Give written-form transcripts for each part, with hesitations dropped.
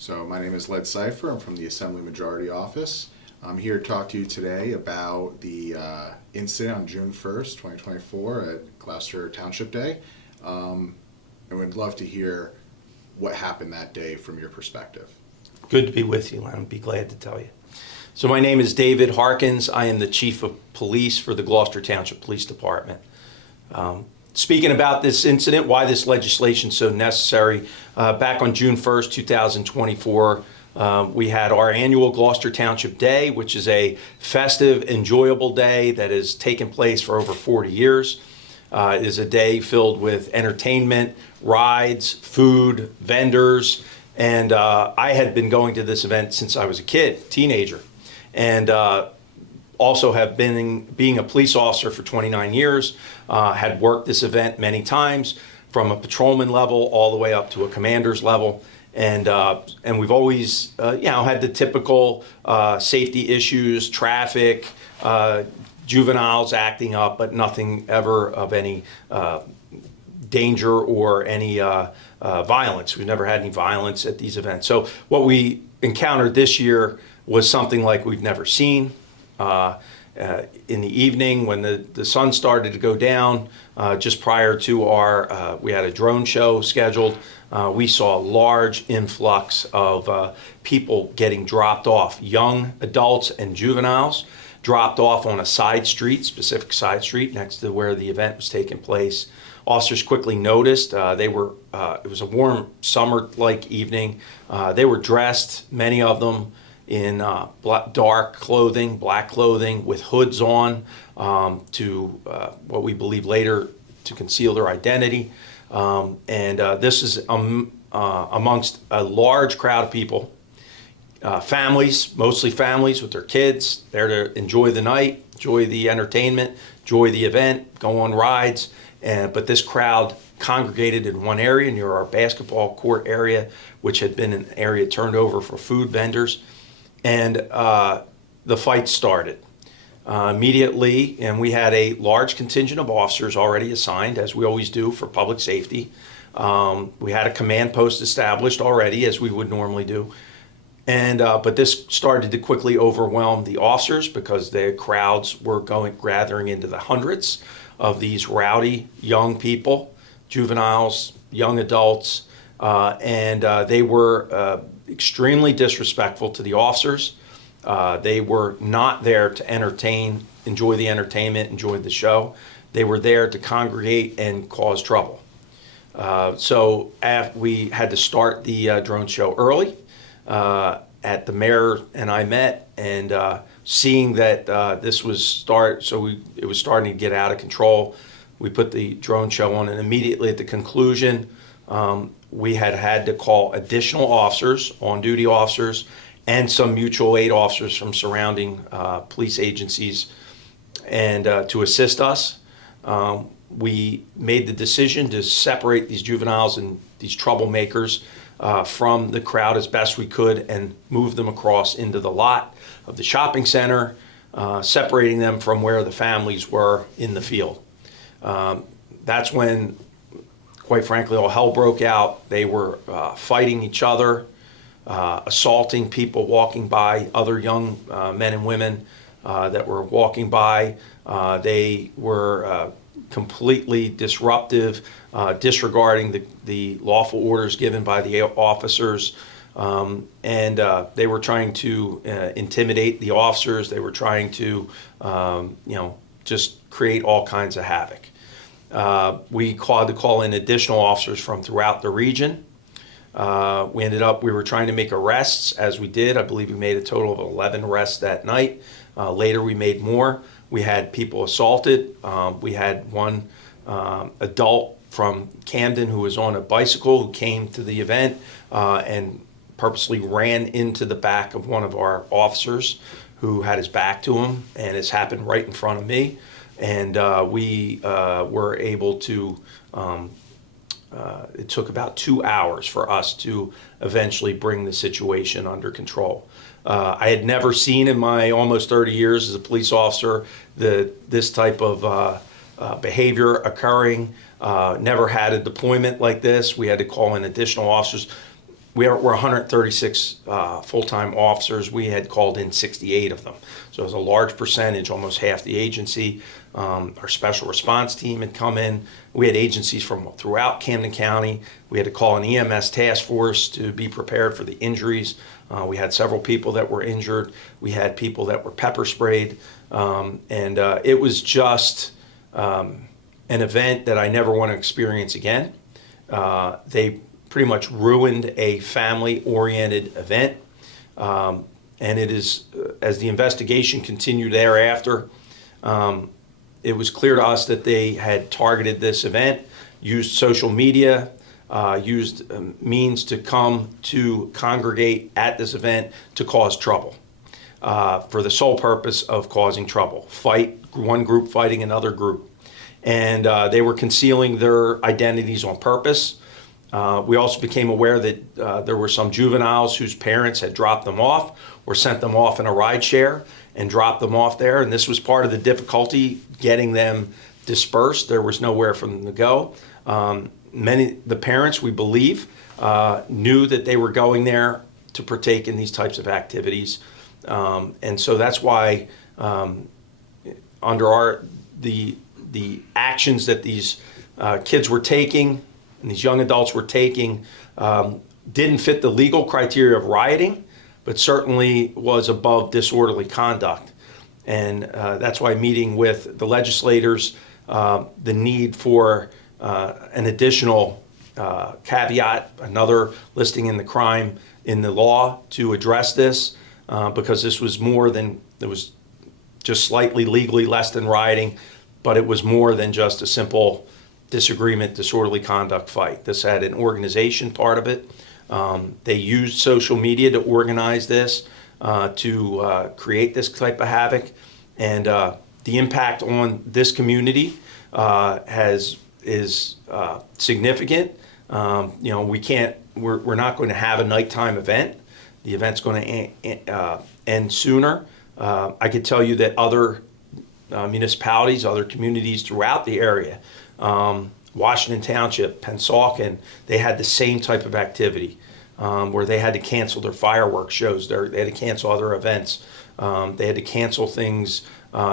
So my name is Led Cipher. I'm from the Assembly Majority Office. I'm here to talk to you today about the incident on June 1st, 2024 at Gloucester Township Day. And we'd love to hear what happened that day from your perspective. Good to be with you, Len. I'd be glad to tell you. So my name is David Harkins. I am the Chief of Police for the Gloucester Township Police Department. Speaking about this incident, why this legislation is so necessary, back on June 1st, 2024, we had our annual Gloucester Township Day, which is a festive, enjoyable day that has taken place for over 40 years. It is a day filled with entertainment, rides, food, vendors, and I had been going to this event since I was a teenager, and also have been being a police officer for 29 years, had worked this event many times from a patrolman level all the way up to a commander's level. And we've always, had the typical safety issues, traffic, juveniles acting up, but nothing ever of any danger or any violence. We've never had any violence at these events. So what we encountered this year was something like we've never seen. In the evening when the sun started to go down, just prior to we had a drone show scheduled, we saw a large influx of people getting dropped off, young adults and juveniles, dropped off on a specific side street next to where the event was taking place. Officers quickly noticed it was a warm summer-like evening. They were dressed, many of them, in dark clothing, black clothing, with hoods on to what we believe later to conceal their identity. This is amongst a large crowd of people, families, mostly families with their kids, there to enjoy the night, enjoy the entertainment, enjoy the event, go on rides. But this crowd congregated in one area near our basketball court area, which had been an area turned over for food vendors. And the fight started immediately, and we had a large contingent of officers already assigned, as we always do for public safety. We had a command post established already, as we would normally do. But this started to quickly overwhelm the officers because the crowds were gathering into the hundreds of these rowdy young people, juveniles, young adults, and they were extremely disrespectful to the officers. They were not there to enjoy the entertainment, enjoy the show. They were there to congregate and cause trouble. So we had to start the drone show early. The mayor and I met, and seeing that it was starting to get out of control, we put the drone show on, and immediately at the conclusion, we had to call additional officers, on-duty officers, and some mutual aid officers from surrounding police agencies, and to assist us. We made the decision to separate these juveniles and these troublemakers from the crowd as best we could and move them across into the lot of the shopping center, separating them from where the families were in the field. That's when, quite frankly, all hell broke out. They were fighting each other, assaulting people walking by, other young men and women that were walking by. They were completely disruptive, disregarding the lawful orders given by the officers. They were trying to intimidate the officers. They were trying to, just create all kinds of havoc. We had to call in additional officers from throughout the region. We were trying to make arrests, as we did. I believe we made a total of 11 arrests that night. Later we made more. We had people assaulted. We had one adult from Camden who was on a bicycle who came to the event and purposely ran into the back of one of our officers who had his back to him, and it's happened right in front of me. And we were able to, it took about 2 hours for us to eventually bring the situation under control. I had never seen in my almost 30 years as a police officer this type of behavior occurring. Never had a deployment like this. We had to call in additional officers. we're 136 full-time officers. We had called in 68 of them. So it was a large percentage, almost half the agency. Our special response team had come in. We had agencies from throughout Camden County. We had to call an EMS task force to be prepared for the injuries. We had several people that were injured. We had people that were pepper sprayed. It was just an event that I never want to experience again. They pretty much ruined a family-oriented event. And it is, as the investigation continued thereafter, it was clear to us that they had targeted this event, used social media, used means to come to congregate at this event to cause trouble, for the sole purpose of causing trouble. Fight, one group fighting another group. And they were concealing their identities on purpose. We also became aware that there were some juveniles whose parents had dropped them off or sent them off in a ride share and dropped them off there. And this was part of the difficulty, getting them dispersed. There was nowhere for them to go. The parents, we believe, knew that they were going there to partake in these types of activities. And so that's why under the actions that these kids were taking and these young adults were taking didn't fit the legal criteria of rioting, but certainly was above disorderly conduct. And that's why, meeting with the legislators, the need for an additional caveat, another listing in the crime in the law to address this, because this was more than, it was just slightly legally less than rioting, but it was more than just a simple disagreement, disorderly conduct fight. This had an organization part of it. They used social media to organize this, to create this type of havoc. And the impact on this community is significant. We're not going to have a nighttime event. The event's going to end sooner. I could tell you that other municipalities, other communities throughout the area, Washington Township, Pennsauken, they had the same type of activity, where they had to cancel their fireworks shows. They had to cancel other events. They had to cancel things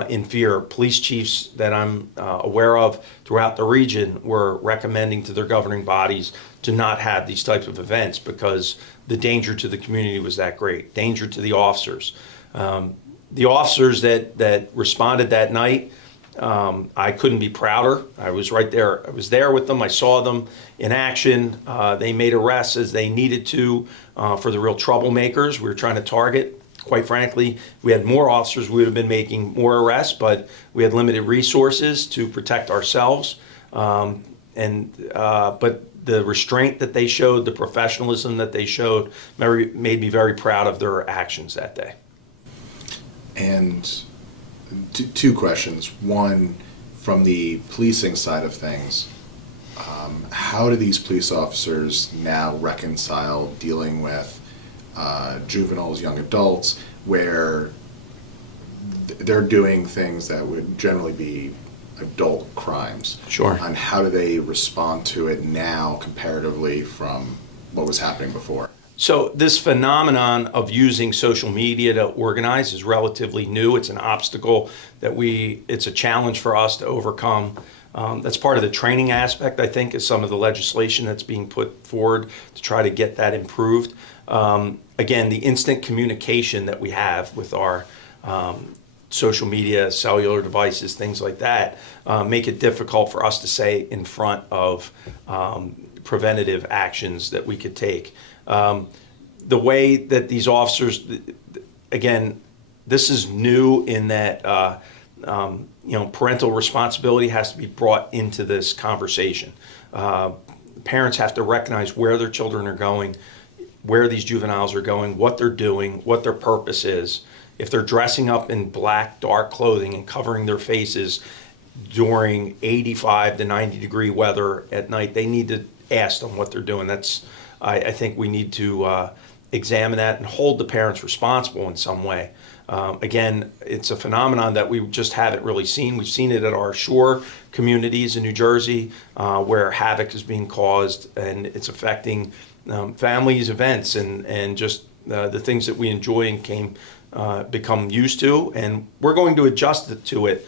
in fear. Police chiefs that I'm aware of throughout the region were recommending to their governing bodies to not have these types of events because the danger to the community was that great, danger to the officers. The officers that responded that night, I couldn't be prouder. I was right there. I was there with them. I saw them in action. They made arrests as they needed to for the real troublemakers we were trying to target. Quite frankly, if we had more officers, we would have been making more arrests, but we had limited resources to protect ourselves. But the restraint that they showed, the professionalism that they showed, made me very proud of their actions that day. And two questions. One, from the policing side of things, how do these police officers now reconcile dealing with juveniles, young adults, where they're doing things that would generally be adult crimes? Sure. And how do they respond to it now comparatively from what was happening before? So this phenomenon of using social media to organize is relatively new. It's an obstacle that it's a challenge for us to overcome. That's part of the training aspect, I think, is some of the legislation that's being put forward to try to get that improved. Again, the instant communication that we have with our social media, cellular devices, things like that, make it difficult for us to say in front of preventative actions that we could take. The way that these officers, again, this is new in that parental responsibility has to be brought into this conversation. Parents have to recognize where their children are going, where these juveniles are going, what they're doing, what their purpose is. If they're dressing up in black, dark clothing and covering their faces during 85 to 90 degree weather at night, they need to ask them what they're doing. I think we need to examine that and hold the parents responsible in some way. Again, it's a phenomenon that we just haven't really seen. We've seen it at our shore communities in New Jersey, where havoc is being caused and it's affecting families, events, and just the things that we enjoy and become used to, and we're going to adjust to it.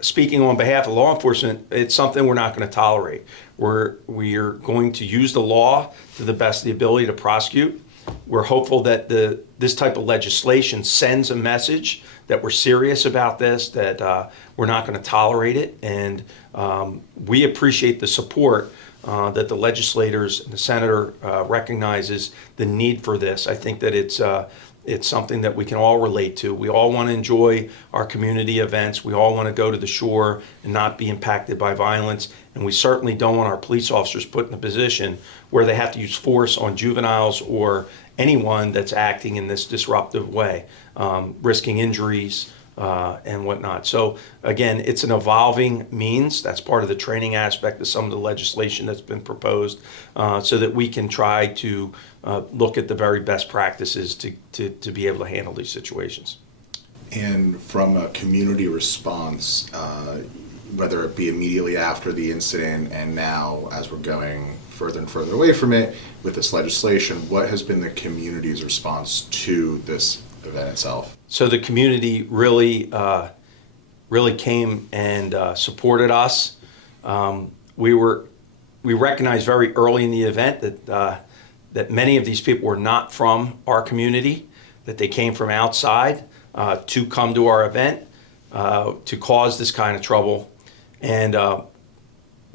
Speaking on behalf of law enforcement, it's something we're not going to tolerate. We are going to use the law to the best of the ability to prosecute. We're hopeful that this type of legislation sends a message that we're serious about this, that we're not going to tolerate it, and we appreciate the support that the legislators and the senator recognizes the need for this. I think that it's something that we can all relate to. We all want to enjoy our community events. We all want to go to the shore and not be impacted by violence. And we certainly don't want our police officers put in a position where they have to use force on juveniles or anyone that's acting in this disruptive way, risking injuries and whatnot. So again, it's an evolving means. That's part of the training aspect of some of the legislation that's been proposed, so that we can try to look at the very best practices to be able to handle these situations. And from a community response, whether it be immediately after the incident and now as we're going further and further away from it with this legislation, what has been the community's response to this event itself? So the community really came and supported us. We recognized very early in the event that many of these people were not from our community, that they came from outside to come to our event to cause this kind of trouble. And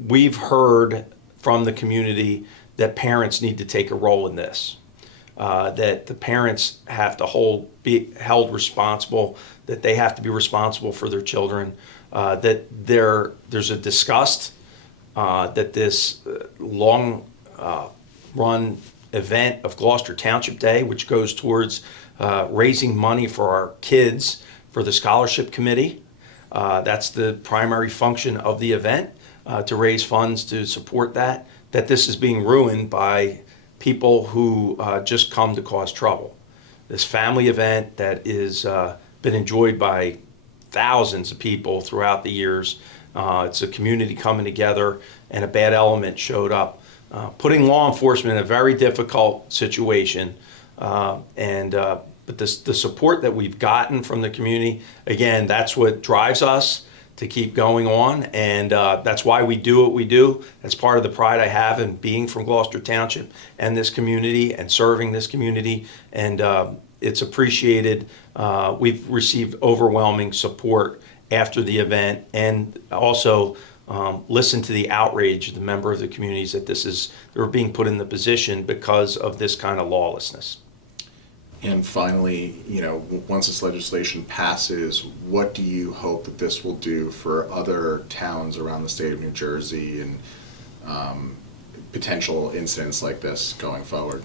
we've heard from the community that parents need to take a role in this. That the parents have to be held responsible, that they have to be responsible for their children, that there's a disgust that this long run event of Gloucester Township Day, which goes towards raising money for our kids for the scholarship committee. That's the primary function of the event, to raise funds to support that this is being ruined by people who just come to cause trouble. This family event that is been enjoyed by thousands of people throughout the years. It's a community coming together, and a bad element showed up, putting law enforcement in a very difficult situation. But the support that we've gotten from the community, again, that's what drives us to keep going on, and that's why we do what we do. That's part of the pride I have in being from Gloucester Township and this community and serving this community, and it's appreciated. We've received overwhelming support after the event, and also listen to the outrage of the member of the communities that they're being put in the position because of this kind of lawlessness. And finally, once this legislation passes, what do you hope that this will do for other towns around the state of New Jersey and potential incidents like this going forward?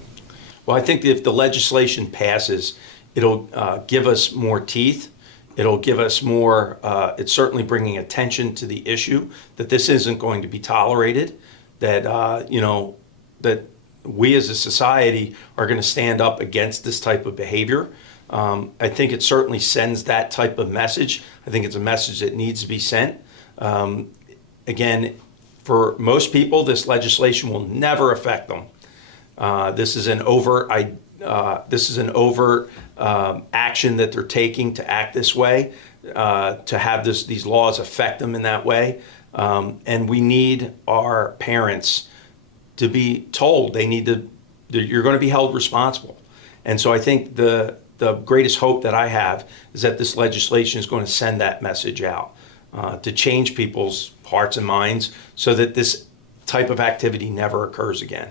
Well, I think if the legislation passes, it'll give us more teeth. It'll give us more, it's certainly bringing attention to the issue that this isn't going to be tolerated, that, that we as a society are going to stand up against this type of behavior. I think it certainly sends that type of message. I think it's a message that needs to be sent. Again, for most people, this legislation will never affect them. This is an overt action that they're taking to act this way, to have these laws affect them in that way. And we need our parents to be told you're going to be held responsible. And so I think the greatest hope that I have is that this legislation is going to send that message out, to change people's hearts and minds so that this type of activity never occurs again.